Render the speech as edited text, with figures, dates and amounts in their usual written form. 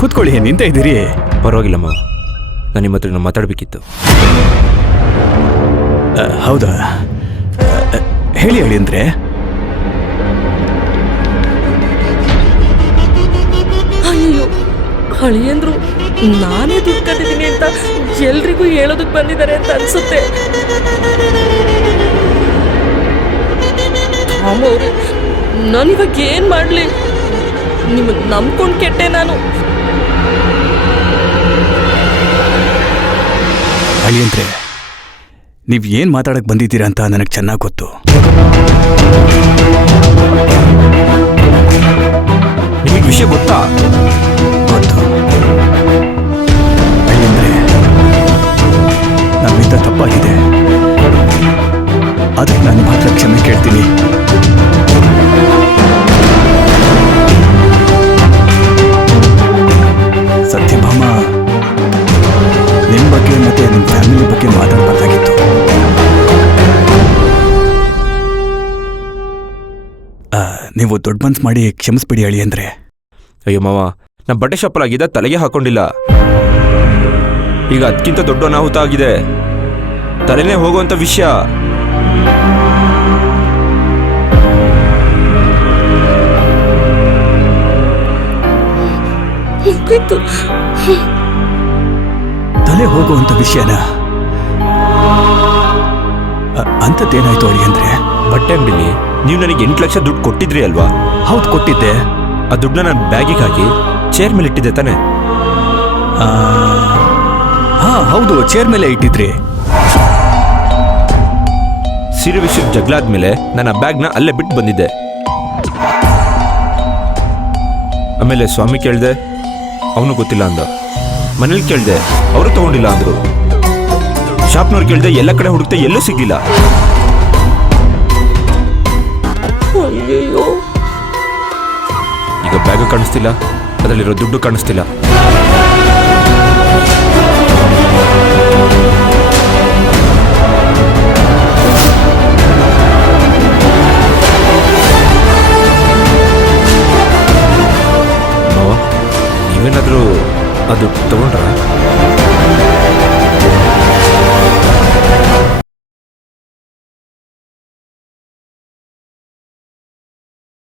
ಕೂತ್ಕೊಳ್ಳಿ, ನಿಂತ ಇದ್ದೀರಿ. ಪರವಾಗಿಲ್ಲ ಮಾವ, ನಾನು ನಿಮ್ಮ ಹತ್ರ ಮಾತಾಡಬೇಕಿತ್ತು. ಹೌದಾ, ಹೇಳಿ ಅಂದ್ರೆ. ಅಯ್ಯೋ ಅಳಿಯಂದ್ರು ನಾನೇ ದುಡ್ಡು ಕಟ್ಟಿದ್ದೀನಿ ಅಂತ ಎಲ್ರಿಗೂ ಹೇಳೋದಕ್ಕೆ ಬಂದಿದ್ದಾರೆ ಅಂತ ಅನ್ಸುತ್ತೆ. ಅವ್ರೆ, ನಾನಿವಾಗ ಏನ್ ಮಾಡ್ಲಿ? ನಿಮ್ಮನ್ನ ನಂಬ್ಕೊಂಡು ಕೆಟ್ಟೆ ನಾನು. ಅಳಿಯಂದ್ರೆ, ನೀವ್ ಏನ್ ಮಾತಾಡಕ್ ಬಂದಿದ್ದೀರಾ ಅಂತ ನನಗೆ ಚೆನ್ನಾಗಿ ಗೊತ್ತು. ನಿಮಗೆ ವಿಷಯ ಗೊತ್ತಾ? ಗೊತ್ತು. ಅಳಿಯಂದ್ರೆ, ನಮ್ಮಿಂದ ತಪ್ಪಾಗಿದೆ. ಅದಕ್ಕೆ ನಾನು ಮಾತ್ರ ಕ್ಷಮೆ ಕೇಳ್ತೀನಿ. ಸತ್ಯಭಾಮ, ನಿಮ್ಮ ಬಗ್ಗೆ ಮತ್ತೆ ನಿಮ್ಮ ಫ್ಯಾಮಿಲಿ ಬಗ್ಗೆ ಮಾತಾಡಬಾರ್ದಾಗಿತ್ತು. ನೀವು ದೊಡ್ಡ ಮನ್ಸು ಮಾಡಿ ಕ್ಷಮಿಸ್ಬಿಡಿ ಅಳಿಯಂದ್ರೆ. ಅಯ್ಯೋ ಮಾವ, ನಾ ಬಟ್ಟೆ ಶಾಪಲಾಗಿದ್ದ ತಲೆಗೆ ಹಾಕೊಂಡಿಲ್ಲ. ಈಗ ಅದಕ್ಕಿಂತ ದೊಡ್ಡ ಅನಾಹುತ ಆಗಿದೆ. ತಲೆನೇ ಹೋಗುವಂತ ವಿಷಯ. ತಲೆ ಹೋಗುವಂತ ವಿಷಯನ ಅಂಥದ್ದೇನಾಯ್ತು ಅಳಿಯಂದ್ರೆ? ಬಟ್ಟೆ ಅಂಗಡಿಲಿ ನೀವು ನನಗೆ 8 ಲಕ್ಷ ದುಡ್ಡು ಕೊಟ್ಟಿದ್ರಿ ಅಲ್ವಾ? ಹೌದು, ಕೊಟ್ಟಿದ್ದೆ. ಆ ದುಡ್ಡನ್ನ ನಾನು ಬ್ಯಾಗಿಗೆ ಹಾಕಿ ಚೇರ್ ಮೇಲೆ ಇಟ್ಟಿದ್ದೆ ತಾನೆ? ಹಾ ಹೌದು, ಚೇರ್ ಮೇಲೆ ಇಟ್ಟಿದ್ರಿ. ಸೀರೆ ವಿಷಯಕ್ಕೆ ಜಗಳ ಆದ್ಮೇಲೆ ನಾನು ಆ ಬ್ಯಾಗ್ನ ಅಲ್ಲೇ ಬಿಟ್ಟು ಬಂದಿದ್ದೆ. ಆಮೇಲೆ ಸ್ವಾಮಿ ಕೇಳಿದೆ, ಅವನು ಗೊತ್ತಿಲ್ಲ ಅಂದ. ಮನೇಲಿ ಕೇಳಿದೆ, ಅವರು ತಗೊಂಡಿಲ್ಲ ಅಂದ್ರು. ಶಾಪ್ನವ್ರು ಕೇಳಿದೆ, ಎಲ್ಲ ಕಡೆ ಹುಡುಕ್ತೆ ಎಲ್ಲೂ ಸಿಗ್ಲಿಲ್ಲ. ಅಯ್ಯೋ, ಈಗ ಬ್ಯಾಗ್ ಕಾಣಿಸ್ತಿಲ್ಲ, ಅದರಲ್ಲಿರೋ ದುಡ್ಡು ಕಾಣಿಸ್ತಿಲ್ಲ. ನೀವೇನಾದ್ರೂ ಅದು ತಗೊಂಡ್ರ?